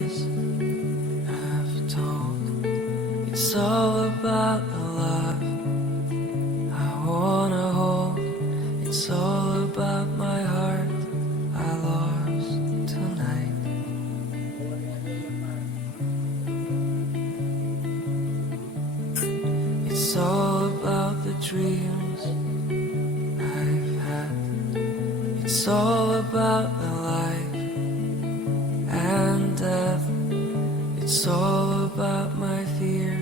I've told it's all about the love I wanna hold. It's all about my heart I lost tonight. It's all about the dreams I've had. It's all about the life and death. It's all about my fear